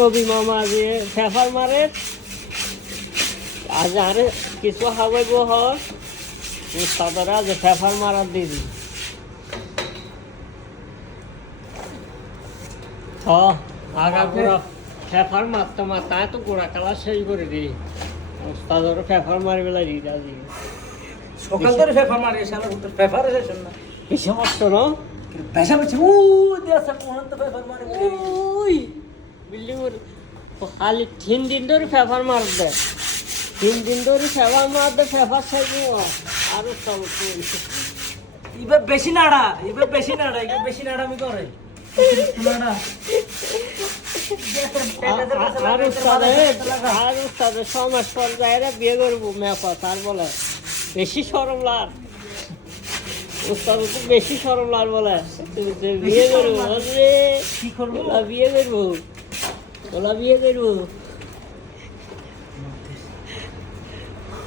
নবী মামা যে ফেফার মারে আজ আরে কিছু হাওয়াইব হর উস্তাদরা যে ফেফার মারার দিদি আগা গোড়া ফেফার মারতে মারতে তো গোড়া কালা শেষ করে দিই উস্তাদরা ফেফার মারি বেলা দিই আজি সকাল ধরে ফেফার মারি শালা ফেফার এসেছেন না বেশি মস্ত ন পেশা বলছে ও দেশে কোন তো ফেফার মারি ওই বিল্ডিং খালি 3 দিন ধরে ফেফার মার দে 3 দিন ধরে ফেফার মার দে ফেফার সাইবো আর সব এবার বেশি নাড়া এবার বেশি নাড়া আমি করে নাড়া আর উস্তাদ সমাজ পর্যায়ে বিয়ে করবো মেপা তার বলে বেশি সরম লার উস্তাদ তো বেশি সরম লার বলে বিয়ে করবো কি করবো বিয়ে করবো ওলা বিয়ে করবো